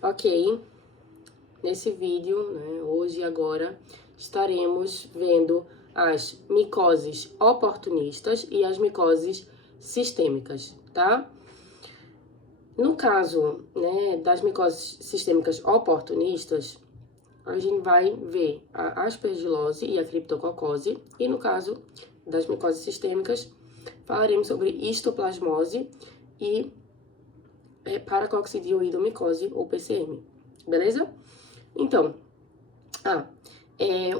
Ok, nesse vídeo, né, hoje e agora, estaremos vendo as micoses oportunistas e as micoses sistêmicas, tá? No caso, né, das micoses sistêmicas oportunistas, a gente vai ver a aspergilose e a criptococose, e no caso das micoses sistêmicas, falaremos sobre histoplasmose e paracoccidioidomicose, ou PCM, beleza? Então,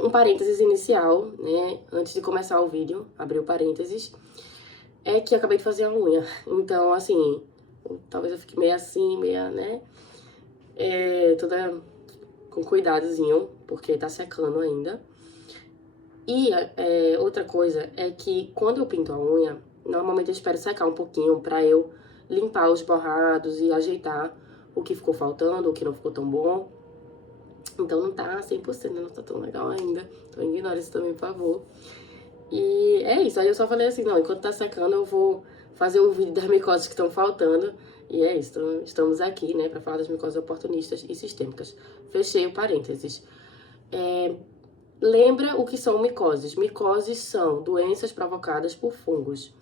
um parênteses inicial, né, antes de começar o vídeo, abrir o parênteses, é que eu acabei de fazer a unha, então, assim, talvez eu fique meio assim, meio, né, toda com cuidadozinho, porque tá secando ainda. E outra coisa é que quando eu pinto a unha, normalmente eu espero secar um pouquinho pra eu limpar os borrados e ajeitar o que ficou faltando, o que não ficou tão bom. Então não tá 100%, não tá tão legal ainda. Então ignora isso também, por favor. E é isso, aí eu só falei assim, não, enquanto tá secando eu vou fazer o vídeo das micoses que estão faltando. E é isso, então, estamos aqui, né, pra falar das micoses oportunistas e sistêmicas. Fechei o parênteses. Lembra o que são micoses? Micoses são doenças provocadas por fungos.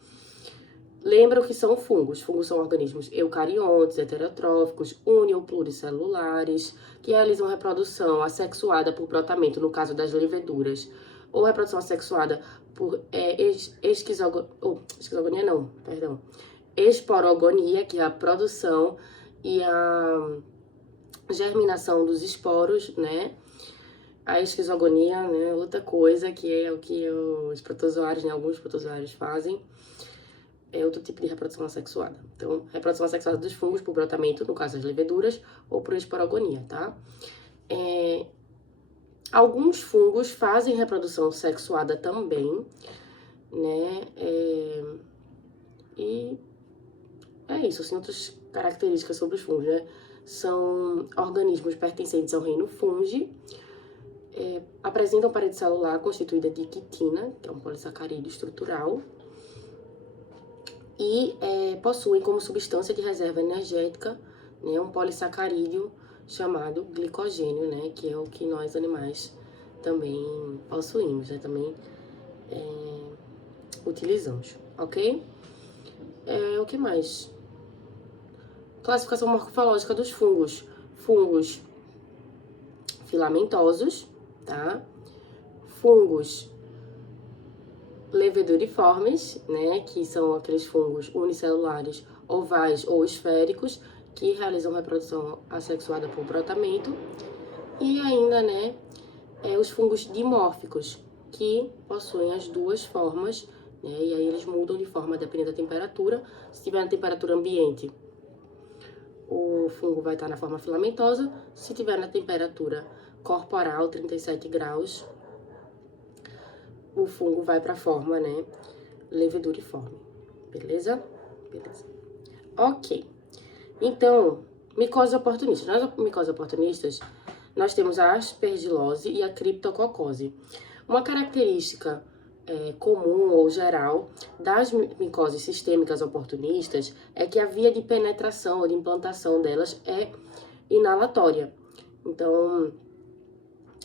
Lembra o que são fungos? Fungos são organismos eucariontes, heterotróficos, uni- ou pluricelulares, que realizam reprodução assexuada por brotamento, no caso das leveduras, ou reprodução assexuada por esquizogonia não, perdão, esporogonia, que é a produção e a germinação dos esporos, né? A esquizogonia, né, outra coisa, que é o que os protozoários, né, alguns protozoários fazem, é outro tipo de reprodução assexuada. Então, reprodução assexuada dos fungos por brotamento, no caso das leveduras, ou por esporogonia, tá? Alguns fungos fazem reprodução sexuada também, né? E é isso, assim, outras características sobre os fungos, né? São organismos pertencentes ao reino fungi, apresentam parede celular constituída de quitina, que é um polissacarídeo estrutural, e possuem como substância de reserva energética, né, um polissacarídeo chamado glicogênio, né, que é o que nós animais também possuímos, né, também utilizamos, ok? O que mais? Classificação morfológica dos fungos. Fungos filamentosos, tá? Fungos leveduriformes, né, que são aqueles fungos unicelulares, ovais ou esféricos, que realizam reprodução assexuada por brotamento. E ainda, né, os fungos dimórficos, que possuem as duas formas, né, e aí eles mudam de forma dependendo da temperatura. Se tiver na temperatura ambiente, o fungo vai estar na forma filamentosa. Se tiver na temperatura corporal, 37 graus, o fungo vai para a forma, né, leveduriforme, beleza? Beleza. Ok. Então, micoses oportunistas. Nas micoses oportunistas, nós temos a aspergilose e a criptococose. Uma característica comum ou geral das micoses sistêmicas oportunistas é que a via de penetração ou de implantação delas é inalatória. Então,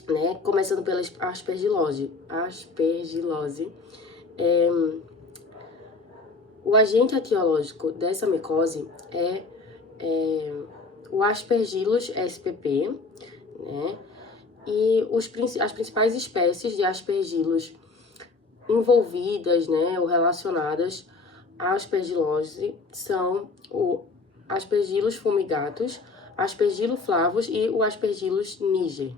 né, começando pela aspergilose. O agente etiológico dessa micose é o Aspergillus spp, né? E as principais espécies de Aspergillus envolvidas, né, ou relacionadas à aspergilose são o Aspergillus fumigatus, Aspergillus flavus e o Aspergillus niger.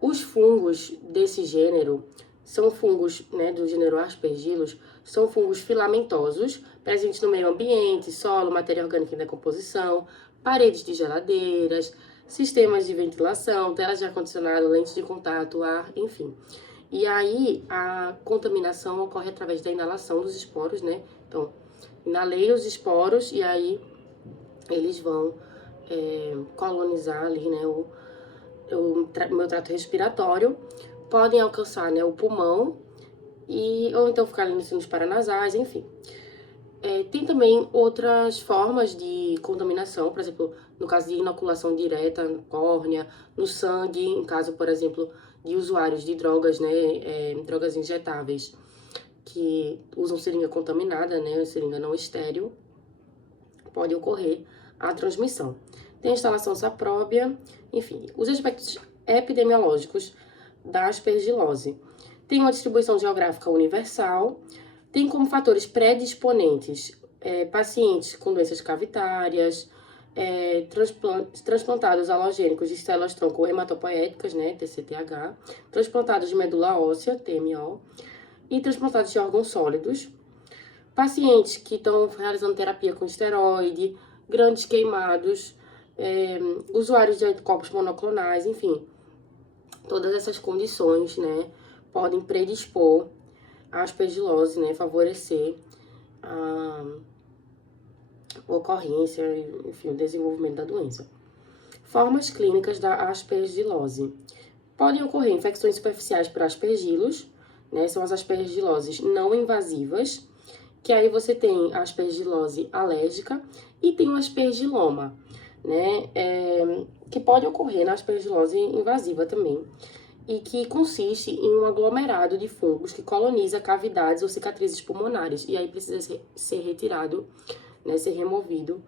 Os fungos desse gênero são fungos, né, do gênero Aspergillus, são fungos filamentosos, presentes no meio ambiente, solo, matéria orgânica em decomposição, paredes de geladeiras, sistemas de ventilação, telas de ar-condicionado, lentes de contato, ar, enfim. E aí, a contaminação ocorre através da inalação dos esporos, né? Então, inalei os esporos e aí eles vão colonizar ali, né, o meu trato respiratório, podem alcançar, né, o pulmão, ou então ficar ali nos paranasais, enfim. Tem também outras formas de contaminação, por exemplo, no caso de inoculação direta na córnea, no sangue, em caso, por exemplo, de usuários de drogas, né, drogas injetáveis, que usam seringa contaminada, né, seringa não estéril, pode ocorrer a transmissão. Tem a instalação sapróbia, enfim, os aspectos epidemiológicos da aspergilose. Tem uma distribuição geográfica universal, tem como fatores predisponentes pacientes com doenças cavitárias, transplantados alogênicos de células-tronco hematopoéticas, né, TCTH, transplantados de medula óssea, TMO, e transplantados de órgãos sólidos, pacientes que estão realizando terapia com esteroide, grandes queimados, usuários de anticorpos monoclonais, enfim, todas essas condições, né, podem predispor a aspergilose, né, favorecer a ocorrência, enfim, o desenvolvimento da doença. Formas clínicas da aspergilose. Podem ocorrer infecções superficiais por aspergilos, né, são as aspergiloses não invasivas, que aí você tem a aspergilose alérgica e tem o aspergiloma, né, que pode ocorrer na aspergilose invasiva também, e que consiste em um aglomerado de fungos que coloniza cavidades ou cicatrizes pulmonares, e aí precisa ser retirado, né, ser removido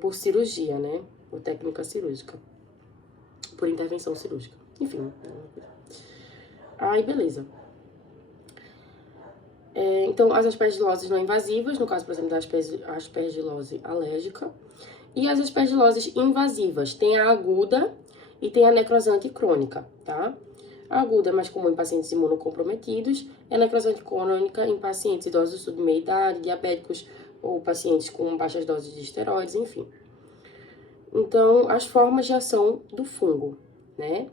por cirurgia, né, por técnica cirúrgica, por intervenção cirúrgica, enfim. Aí, beleza. Então, as aspergiloses não invasivas, no caso, por exemplo, da aspergilose alérgica, e as aspergiloses invasivas, tem a aguda e tem a necrosante crônica, tá? A aguda é mais comum em pacientes imunocomprometidos, e a necrosante crônica em pacientes idosos de meia idade, diabéticos ou pacientes com baixas doses de esteroides, enfim. Então, as formas de ação do fungo, né?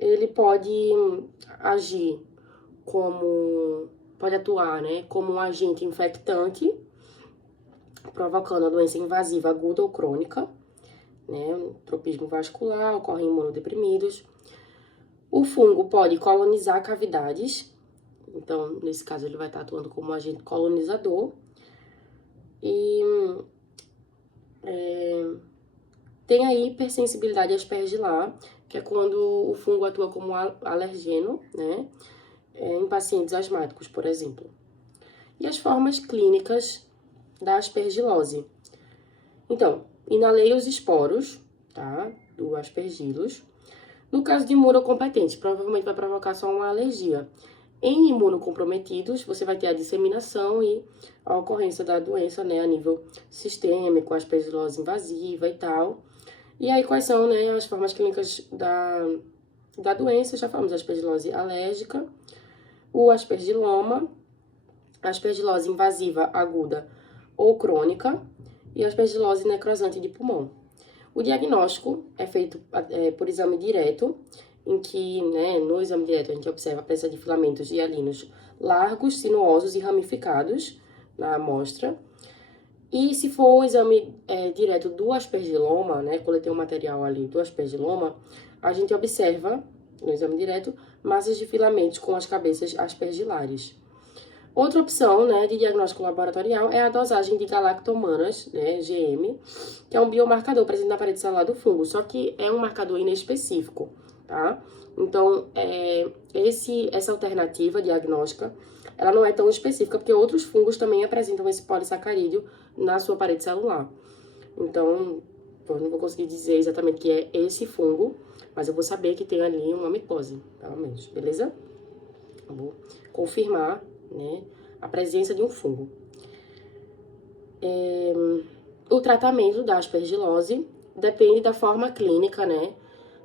Ele pode agir pode atuar, né, como um agente infectante, provocando a doença invasiva aguda ou crônica, né, tropismo vascular, ocorre em imunodeprimidos. O fungo pode colonizar cavidades, então, nesse caso, ele vai estar atuando como um agente colonizador. E tem a hipersensibilidade aspergilar, que é quando o fungo atua como alergeno, né, em pacientes asmáticos, por exemplo. E as formas clínicas da aspergilose. Então, inalei os esporos, tá, do aspergilos. No caso de imunocompetentes, provavelmente vai provocar só uma alergia. Em imunocomprometidos, você vai ter a disseminação e a ocorrência da doença, né, a nível sistêmico, aspergilose invasiva e tal. E aí, quais são, né, as formas clínicas da doença? Já falamos, a aspergilose alérgica, o aspergiloma, a aspergilose invasiva aguda ou crônica e a aspergilose necrosante de pulmão. O diagnóstico é feito por exame direto, em que, né, no exame direto a gente observa a presença de filamentos hialinos largos, sinuosos e ramificados na amostra. E se for o exame direto do aspergiloma, né, coletei um material ali do aspergiloma, a gente observa, no exame direto, massas de filamentos com as cabeças aspergilares. Outra opção, né, de diagnóstico laboratorial é a dosagem de galactomanas, né, GM, que é um biomarcador presente na parede celular do fungo, só que é um marcador inespecífico, tá? Então, essa alternativa diagnóstica, ela não é tão específica, porque outros fungos também apresentam esse polissacarídeo na sua parede celular. Então, eu não vou conseguir dizer exatamente que é esse fungo, mas eu vou saber que tem ali uma micose, pelo menos, beleza? Eu vou confirmar, né, a presença de um fungo. O tratamento da aspergilose depende da forma clínica, né,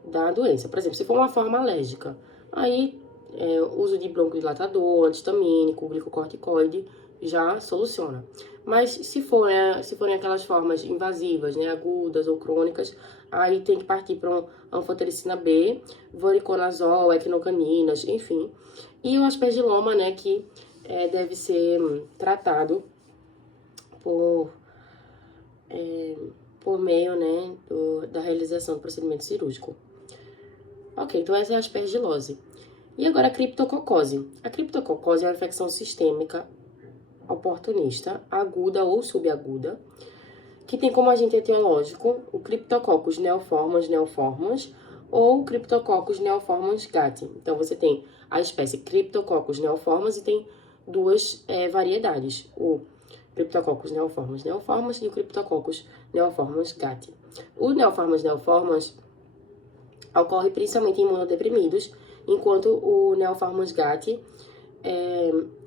da doença. Por exemplo, se for uma forma alérgica, aí uso de broncodilatador, antistamínico, glicocorticoide já soluciona. Mas se forem aquelas formas invasivas, né, agudas ou crônicas, aí tem que partir para anfotericina B, voriconazol, equinocaninas, enfim. E o aspergiloma, né, que deve ser tratado por meio, né, da realização do procedimento cirúrgico. Ok, então essa é a aspergilose. E agora a criptococose. A criptococose é uma infecção sistêmica oportunista, aguda ou subaguda, que tem como agente etiológico o Cryptococcus neoformans ou Cryptococcus neoformans gatti. Então, você tem a espécie Cryptococcus neoformans e tem duas variedades, o Cryptococcus neoformans e o Cryptococcus neoformans gatti. O neoformans ocorre principalmente em imunodeprimidos, enquanto o neoformans gatti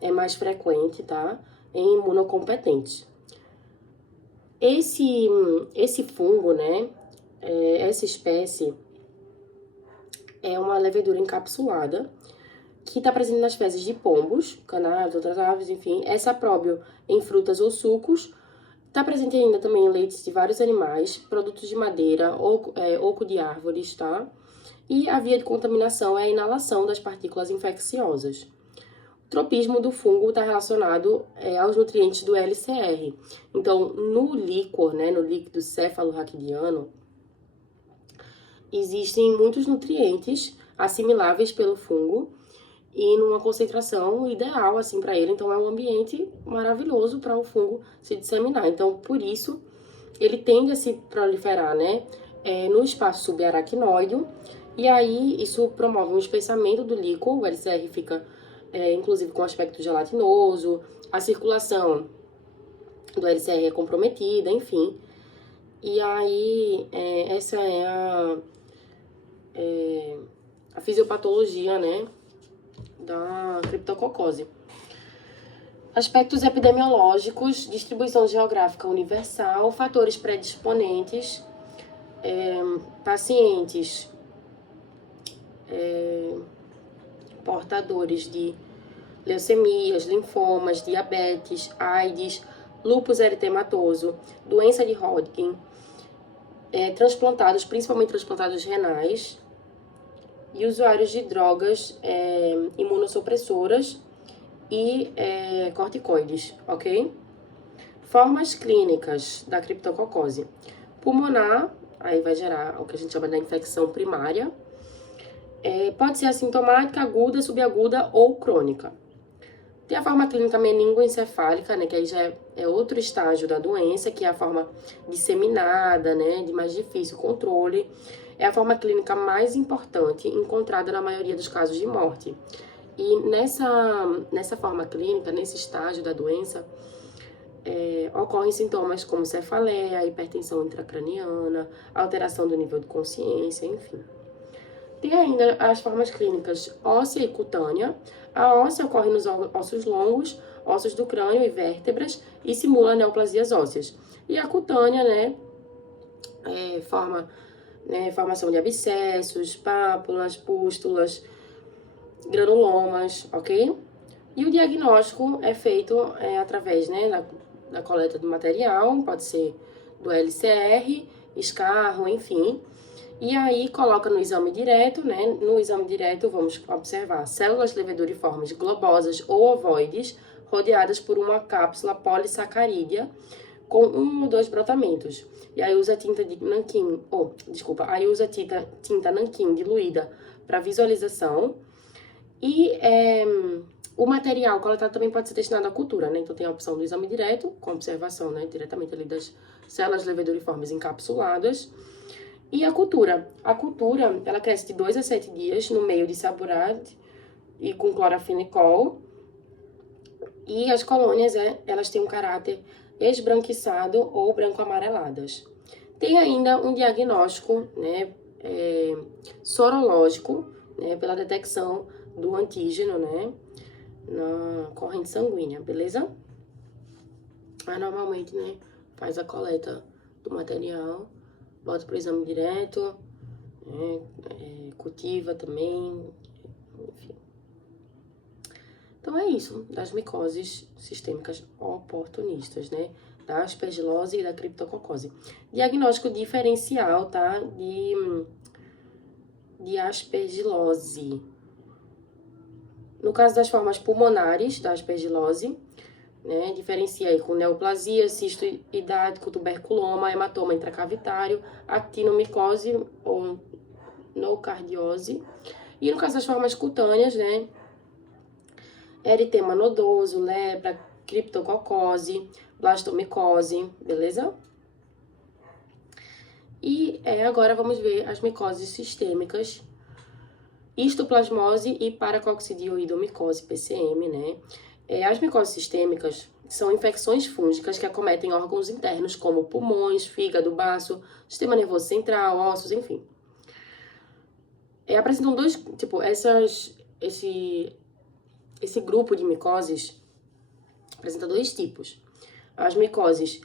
é mais frequente, tá? Em imunocompetentes. Esse fungo, né, essa espécie é uma levedura encapsulada que está presente nas fezes de pombos, canários, outras aves, enfim. É sapróbio em frutas ou sucos. Está presente ainda também em leites de vários animais, produtos de madeira, oco de árvores, tá? E a via de contaminação é a inalação das partículas infecciosas. O tropismo do fungo está relacionado aos nutrientes do LCR. Então, no líquor, né, no líquido cefalorraquidiano, existem muitos nutrientes assimiláveis pelo fungo e numa concentração ideal, assim, para ele. Então, é um ambiente maravilhoso para o fungo se disseminar. Então, por isso, ele tende a se proliferar, né, no espaço subaracnoide. E aí, isso promove um espessamento do líquor, o LCR fica, inclusive, com aspecto gelatinoso, a circulação do LCR é comprometida, enfim. E aí, essa é a fisiopatologia, né, da criptococose. Aspectos epidemiológicos, distribuição geográfica universal, fatores predisponentes, pacientes portadores de leucemias, linfomas, diabetes, AIDS, lúpus eritematoso, doença de Hodgkin, transplantados, principalmente transplantados renais, e usuários de drogas imunossupressoras e corticoides, ok? Formas clínicas da criptococose. Pulmonar, aí vai gerar o que a gente chama de infecção primária. Pode ser assintomática, aguda, subaguda ou crônica. Tem a forma clínica meningoencefálica, né, que aí já é outro estágio da doença, que é a forma disseminada, né, de mais difícil controle. É a forma clínica mais importante, encontrada na maioria dos casos de morte. E nessa forma clínica, nesse estágio da doença, ocorrem sintomas como cefaleia, hipertensão intracraniana, alteração do nível de consciência, enfim. Tem ainda as formas clínicas óssea e cutânea. A óssea ocorre nos ossos longos, ossos do crânio e vértebras e simula neoplasias ósseas. E a cutânea, né, formação de abscessos, pápulas, pústulas, granulomas, ok? E o diagnóstico é feito através, né, da coleta do material, pode ser do LCR, escarro, enfim. E aí coloca no exame direto, né? No exame direto vamos observar células leveduriformes globosas ou ovoides, rodeadas por uma cápsula polissacarídea com 1 ou 2 brotamentos. E aí usa tinta de nanquim, aí usa tinta nanquim diluída para visualização. E o material coletado também pode ser destinado à cultura, né? Então tem a opção do exame direto, com observação, né, diretamente ali das células leveduriformes encapsuladas. E a cultura. A cultura, ela cresce de 2 a 7 dias no meio de saburate e com clorafenicol. E as colônias, elas têm um caráter esbranquiçado ou branco-amareladas. Tem ainda um diagnóstico, né, sorológico, né, pela detecção do antígeno, né, na corrente sanguínea, beleza? Mas normalmente, né, faz a coleta do material, bota pro exame direto, cultiva também, enfim. Então é isso, das micoses sistêmicas oportunistas, né? Da aspergilose e da criptococose. Diagnóstico diferencial, tá? De aspergilose. No caso das formas pulmonares da aspergilose, né, diferencia aí com neoplasia, cisto hidático, tuberculoma, hematoma intracavitário, actinomicose ou nocardiose. E no caso das formas cutâneas, né, eritema nodoso, lepra, criptococose, blastomicose, beleza? E agora vamos ver as micoses sistêmicas, histoplasmose e paracoccidioidomicose, PCM, né? As micoses sistêmicas são infecções fúngicas que acometem órgãos internos como pulmões, fígado, baço, sistema nervoso central, ossos, enfim. Apresentam dois, tipo, esse grupo de micoses apresenta dois tipos. As micoses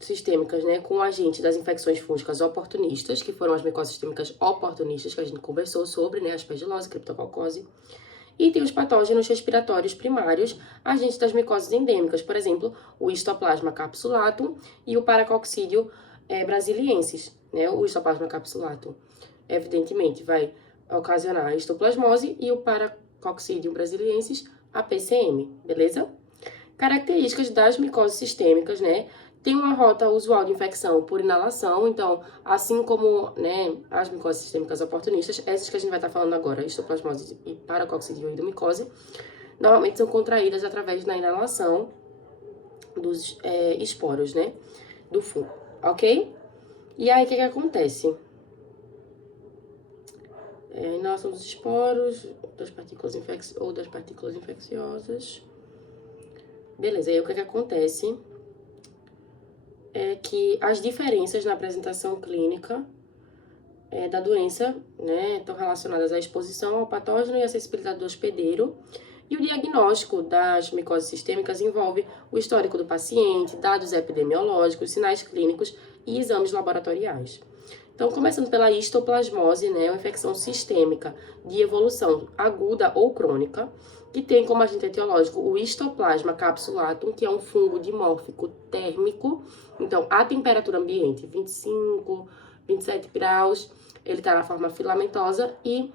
sistêmicas, né, com o agente das infecções fúngicas oportunistas, que foram as micoses sistêmicas oportunistas que a gente conversou sobre, né, aspergilose, criptococose. E tem os patógenos respiratórios primários, agentes das micoses endêmicas, por exemplo, o Histoplasma capsulatum e o Paracoccidio brasiliensis, né? O Histoplasma capsulatum, evidentemente, vai ocasionar a histoplasmose e o Paracoccidium brasiliensis, a PCM, beleza? Características das micoses sistêmicas, né? Tem uma rota usual de infecção por inalação, então, assim como, né, as micoses sistêmicas oportunistas, essas que a gente vai estar falando agora, histoplasmose e paracoccidioidomicose, normalmente são contraídas através da inalação dos esporos, né, do fungo, ok? E aí, o que acontece? Inalação dos esporos, das partículas infecciosas. Beleza, aí o que acontece? É que as diferenças na apresentação clínica da doença, né, estão relacionadas à exposição ao patógeno e à acessibilidade do hospedeiro. E o diagnóstico das micoses sistêmicas envolve o histórico do paciente, dados epidemiológicos, sinais clínicos e exames laboratoriais. Então, começando pela histoplasmose, né, uma infecção sistêmica de evolução aguda ou crônica, que tem como agente etiológico o Histoplasma capsulatum, que é um fungo dimórfico térmico. Então, a temperatura ambiente, 25, 27 graus, ele está na forma filamentosa e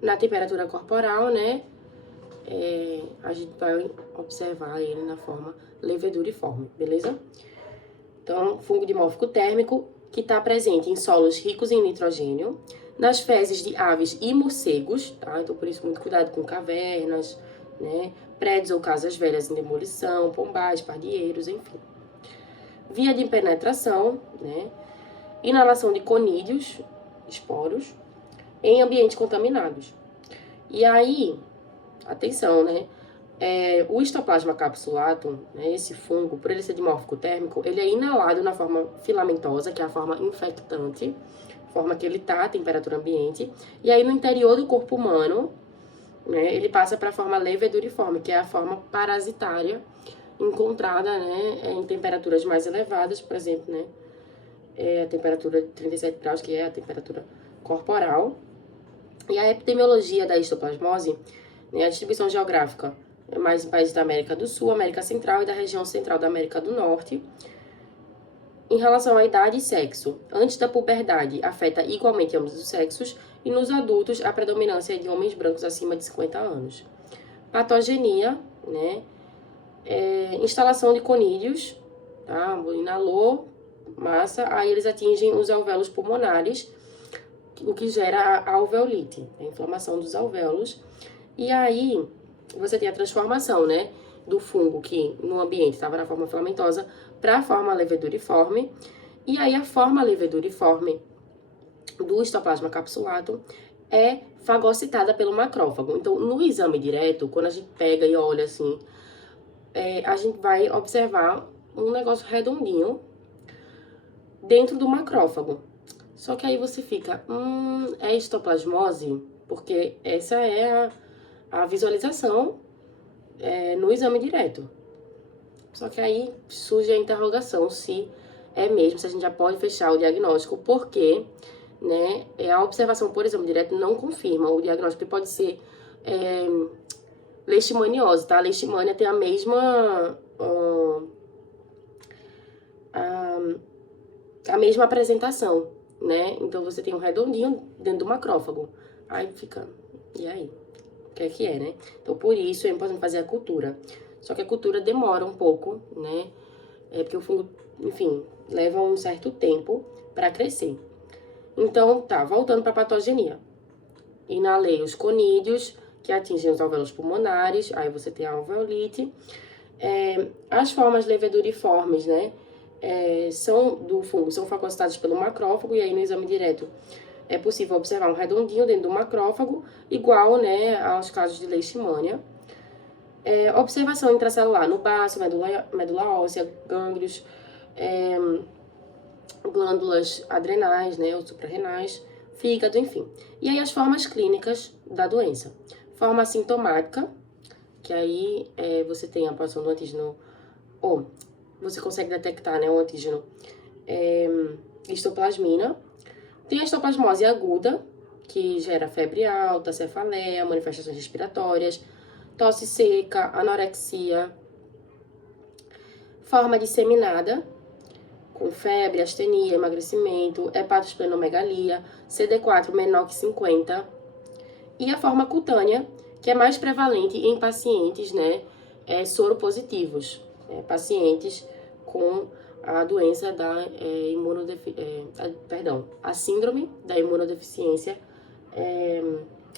na temperatura corporal, né, a gente vai observar ele na forma leveduriforme, beleza? Então, fungo dimórfico térmico que está presente em solos ricos em nitrogênio, nas fezes de aves e morcegos, tá? Então, por isso, muito cuidado com cavernas, né? Prédios ou casas velhas em demolição, pombais, pardieiros, enfim. Via de penetração, né? Inalação de conídeos, esporos, em ambientes contaminados. E aí, atenção, né? O Histoplasma capsulatum, né, esse fungo, por ele ser dimórfico térmico, ele é inalado na forma filamentosa, que é a forma infectante, forma que ele tá a temperatura ambiente, e aí no interior do corpo humano, né, ele passa para a forma leveduriforme, que é a forma parasitária encontrada, né, em temperaturas mais elevadas, por exemplo, né, a temperatura de 37 graus, que é a temperatura corporal. E a epidemiologia da histoplasmose, né, a distribuição geográfica é mais em países da América do Sul, América Central e da região central da América do Norte. Em relação à idade e sexo, antes da puberdade, afeta igualmente ambos os sexos, e nos adultos, a predominância é de homens brancos acima de 50 anos. Patogenia, né? Instalação de conídeos, tá? Inalou massa, aí eles atingem os alvéolos pulmonares, o que gera a alveolite, a inflamação dos alvéolos. E aí, você tem a transformação, né, do fungo que no ambiente estava na forma filamentosa para a forma leveduriforme. E aí, a forma leveduriforme do Histoplasma capsulatum é fagocitada pelo macrófago. Então, no exame direto, quando a gente pega e olha assim, a gente vai observar um negócio redondinho dentro do macrófago. Só que aí você fica, é histoplasmose? Porque essa é a visualização no exame direto. Só que aí surge a interrogação se é mesmo, se a gente já pode fechar o diagnóstico, porque, né, a observação por exame direto não confirma o diagnóstico, que pode ser leishmaniose, tá? A leishmania tem a mesma a mesma apresentação, né? Então você tem um redondinho dentro do macrófago. Aí fica, e aí? O que é, né? Então por isso é importante fazer a cultura. Só que a cultura demora um pouco, né? Porque o fungo, enfim, leva um certo tempo para crescer. Então, tá, voltando para a patogenia. e na lei os conídeos, que atingem os alvéolos pulmonares, aí você tem a alveolite. As formas leveduriformes, né, do fungo, são fagocitadas pelo macrófago, e aí no exame direto é possível observar um redondinho dentro do macrófago, igual, né, aos casos de leishmania. Observação intracelular no baço, medula óssea, gânglios, glândulas adrenais, né, ou suprarrenais, fígado, enfim. E aí as formas clínicas da doença. Forma assintomática, que aí você tem a aparição do antígeno, ou você consegue detectar, né, o antígeno histoplasmina. Tem a histoplasmose aguda, que gera febre alta, cefaleia, manifestações respiratórias, tosse seca, anorexia. Forma disseminada, com febre, astenia, emagrecimento, hepatosplenomegalia, CD4 menor que 50. E a forma cutânea, que é mais prevalente em pacientes, né, soropositivos, pacientes com a doença da a síndrome da imunodeficiência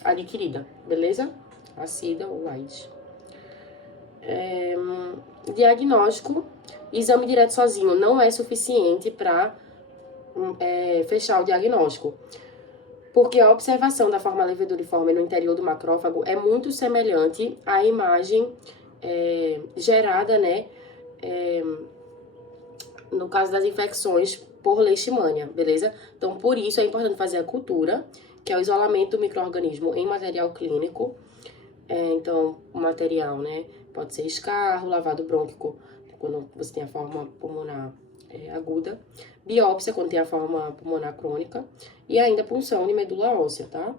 adquirida, beleza? A SIDA ou AIDS. Diagnóstico: exame direto sozinho não é suficiente para fechar o diagnóstico, porque a observação da forma leveduriforme no interior do macrófago é muito semelhante à imagem gerada, né, no caso das infecções por leishmania, beleza? Então, por isso é importante fazer a cultura, que é o isolamento do micro-organismo em material clínico. Então, o material, né, pode ser escarro, lavado brônquico, quando você tem a forma pulmonar aguda, biópsia, quando tem a forma pulmonar crônica, e ainda punção de medula óssea, tá?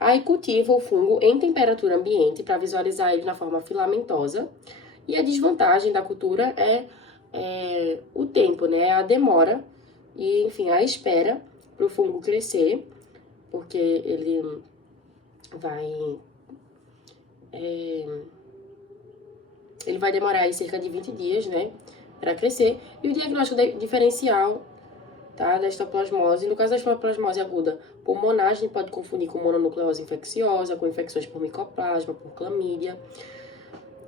Aí cultiva o fungo em temperatura ambiente para visualizar ele na forma filamentosa. E a desvantagem da cultura é o tempo, né? A demora e, enfim, a espera para o fungo crescer, porque ele vai demorar aí cerca de 20 dias, né, para crescer. E o diagnóstico diferencial, tá, da histoplasmose, no caso da histoplasmose aguda pulmonar, a gente pode confundir com mononucleose infecciosa, com infecções por micoplasma, por clamídia.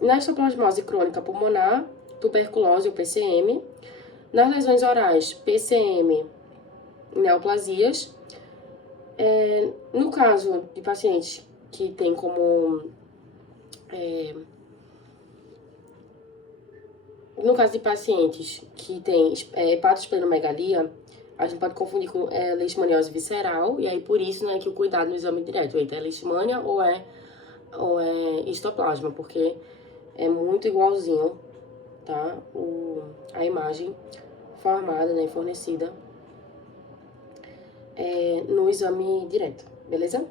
Na histoplasmose crônica pulmonar, tuberculose, o PCM. Nas lesões orais, PCM, neoplasias. No caso de pacientes que tem como... no caso de pacientes que têm hepatosplenomegalia, a gente pode confundir com leishmaniose visceral, e aí por isso, né, que o cuidado no exame direto é leishmania ou é histoplasma, porque é muito igualzinho, tá, a imagem formada, né, fornecida no exame direto, beleza?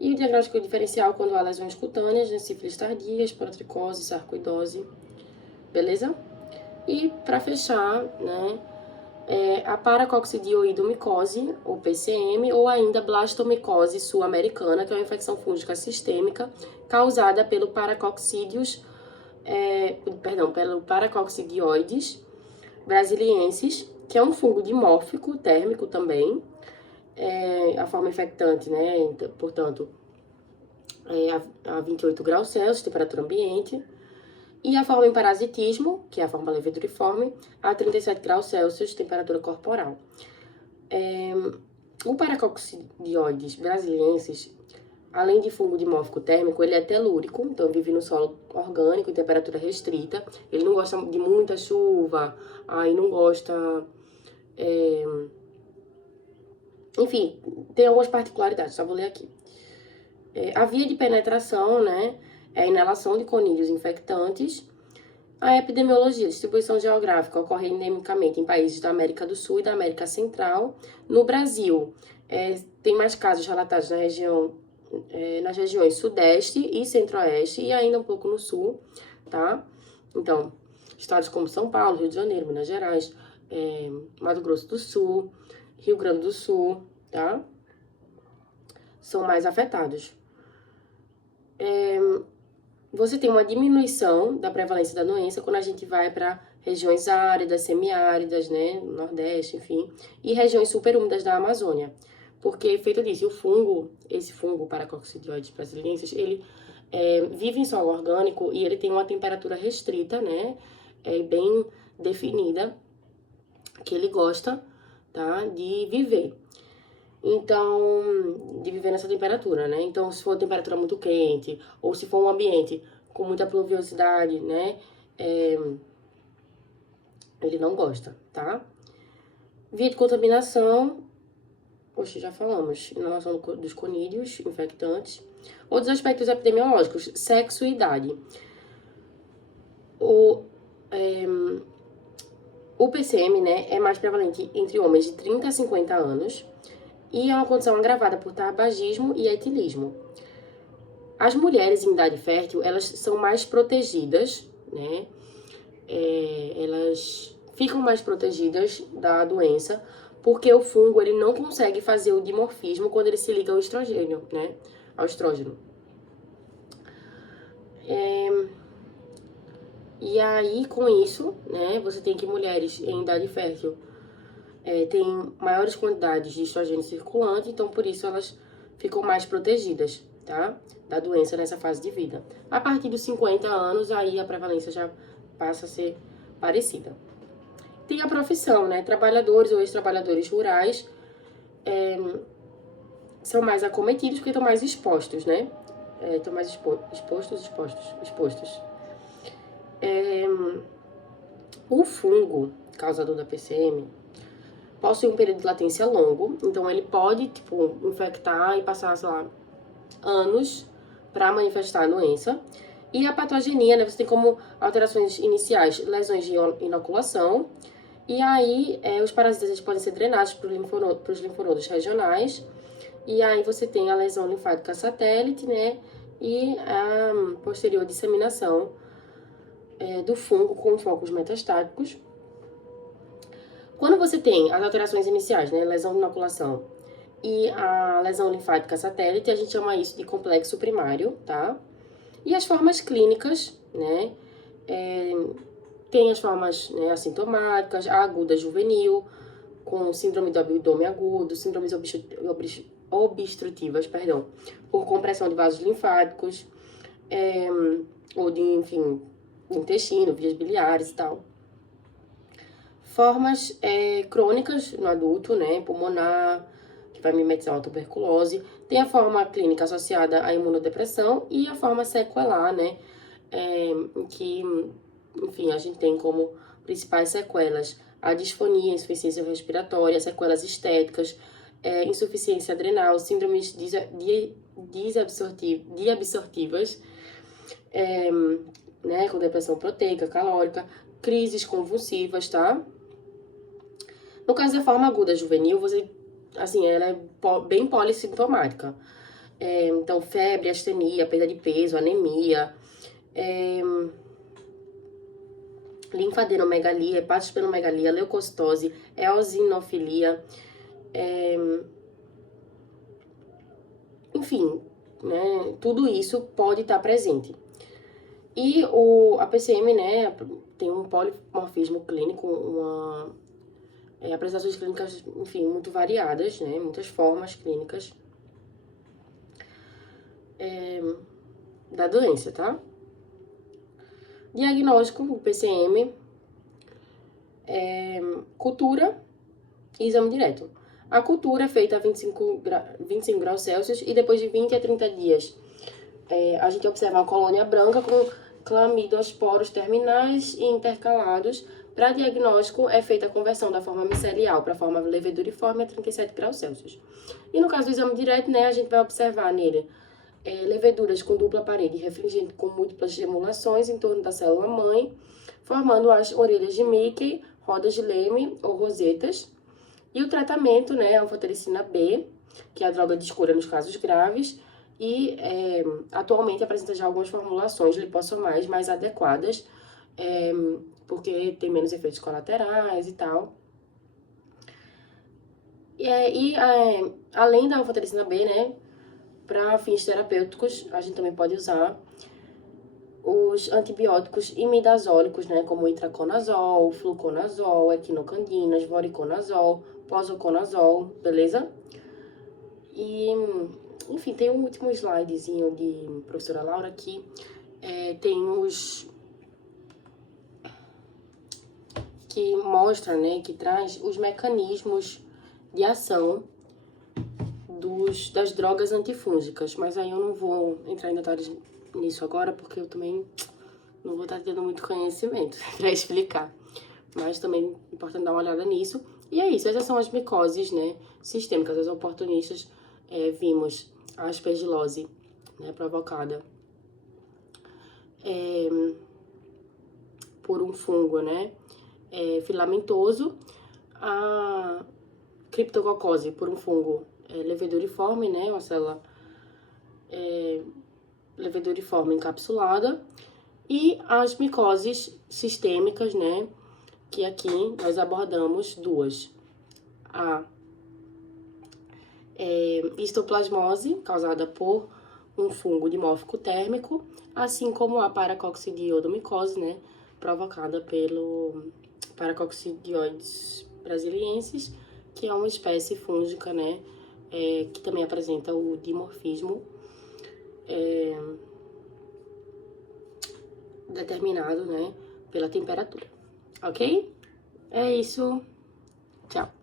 E o diagnóstico diferencial quando há lesões cutâneas, né, sífilis tardia, esporotricose, sarcoidose, beleza? E para fechar, né, a paracoccidioidomicose, ou PCM, ou ainda blastomicose sul-americana, que é uma infecção fúngica sistêmica causada pelo pelo Paracoccidioides brasiliensis, que é um fungo dimórfico térmico também. A forma infectante, né, portanto, a 28 graus Celsius, temperatura ambiente. E a forma em parasitismo, que é a forma leveduriforme, a 37 graus Celsius, temperatura corporal. O Paracoccidioides brasiliensis, além de fungo dimórfico térmico, ele é telúrico, então vive no solo orgânico em temperatura restrita. Ele não gosta de muita chuva, aí não gosta... Enfim, tem algumas particularidades, só vou ler aqui. A via de penetração, né, é a inalação de conídeos infectantes. A epidemiologia, distribuição geográfica, ocorre endemicamente em países da América do Sul e da América Central. No Brasil, tem mais casos relatados nas regiões Sudeste e Centro-Oeste e ainda um pouco no Sul, tá? Então, estados como São Paulo, Rio de Janeiro, Minas Gerais, Mato Grosso do Sul, Rio Grande do Sul, tá? São mais afetados. Você tem uma diminuição da prevalência da doença quando a gente vai para regiões áridas, semiáridas, né, Nordeste, enfim, e regiões superúmidas da Amazônia. porque feito disso, o fungo, esse fungo Paracoccidioides brasiliensis, ele vive em solo orgânico e ele tem uma temperatura restrita, né, bem definida, que ele gosta, tá, de viver. Então, de viver nessa temperatura, né? Então, se for temperatura muito quente, ou se for um ambiente com muita pluviosidade, né, ele não gosta, tá? Via de contaminação, poxa, já falamos, inalação dos conídeos infectantes. Outros aspectos epidemiológicos, sexo e idade. O PCM, né, é mais prevalente entre homens de 30 a 50 anos e é uma condição agravada por tabagismo e etilismo. As mulheres em idade fértil, elas são mais protegidas, né, elas ficam mais protegidas da doença porque o fungo, ele não consegue fazer o dimorfismo quando ele se liga ao estrogênio, né, ao estrógeno. E aí, com isso, né, você tem que mulheres em idade fértil têm maiores quantidades de estrogênio circulante, então por isso elas ficam mais protegidas, tá, da doença nessa fase de vida. A partir dos 50 anos, aí a prevalência já passa a ser parecida. Tem a profissão, né, trabalhadores ou ex-trabalhadores rurais são mais acometidos porque estão mais expostos, né, estão mais expostos. O fungo causador da PCM possui um período de latência longo, então ele pode, tipo, infectar e passar, sei lá, anos para manifestar a doença. E a patogenia, né, você tem como alterações iniciais, lesões de inoculação, e aí os parasitas eles podem ser drenados para os linfonodos regionais, e aí você tem a lesão linfática satélite, né, e a posterior disseminação do fungo com focos metastáticos. Quando você tem as alterações iniciais, né, lesão de inoculação e a lesão linfática satélite, a gente chama isso de complexo primário, tá? E as formas clínicas, né, tem as formas, né, assintomáticas, a aguda juvenil, com síndrome do abdômen agudo, síndromes obstrutivas, por compressão de vasos linfáticos, ou de, enfim, intestino, vias biliares e tal. Formas crônicas no adulto, né, pulmonar, que vai mimetizar uma tuberculose. Tem a forma clínica associada à imunodepressão e a forma sequelar, né, que, enfim, a gente tem como principais sequelas a disfonia, insuficiência respiratória, sequelas estéticas, insuficiência adrenal, síndromes disabsortivas, né, com depressão proteica, calórica, crises convulsivas, tá? No caso da forma aguda juvenil, você, assim, ela é bem polissintomática. Então, febre, astenia, perda de peso, anemia, linfadenomegalia, hepatosplenomegalia, leucocitose, eosinofilia, enfim, né, tudo isso pode estar presente. E a PCM, né, tem um polimorfismo clínico, apresentações clínicas, enfim, muito variadas, né, muitas formas clínicas da doença, tá? Diagnóstico do PCM, cultura e exame direto. A cultura é feita a 25 graus Celsius e depois de 20 a 30 dias a gente observa uma colônia branca com clamidosporos terminais e intercalados. Para diagnóstico, é feita a conversão da forma micelial para a forma leveduriforme a 37 graus Celsius. E no caso do exame direto, né, a gente vai observar nele leveduras com dupla parede refringente com múltiplas gemulações em torno da célula-mãe, formando as orelhas de Mickey, rodas de Leme ou rosetas. E o tratamento, né, a anfotericina B, que é a droga de escolha nos casos graves, e atualmente apresenta já algumas formulações lipossomais mais adequadas, porque tem menos efeitos colaterais e tal. Além da anfotericina B, né, para fins terapêuticos, a gente também pode usar os antibióticos imidazólicos, né, como o itraconazol, fluconazol, equinocandinas, voriconazol, posaconazol, beleza? E, enfim, tem um último slidezinho de professora Laura aqui. Tem os que mostra, né, que traz os mecanismos de ação das drogas antifúngicas, mas aí eu não vou entrar em detalhes nisso agora, porque eu também não vou estar tendo muito conhecimento para explicar, mas também é importante dar uma olhada nisso. E é isso, essas são as micoses, né, sistêmicas, as oportunistas. Vimos a aspergilose, né, provocada por um fungo, né, filamentoso, a criptococose por um fungo leveduriforme, né, uma célula leveduriforme encapsulada, e as micoses sistêmicas, né, que aqui nós abordamos duas. A histoplasmose, causada por um fungo dimórfico térmico, assim como a paracoccidioidomicose, né, provocada pelo Paracoccidioides brasiliensis, que é uma espécie fúngica, né, que também apresenta o dimorfismo determinado, né, pela temperatura. Ok? É isso. Tchau.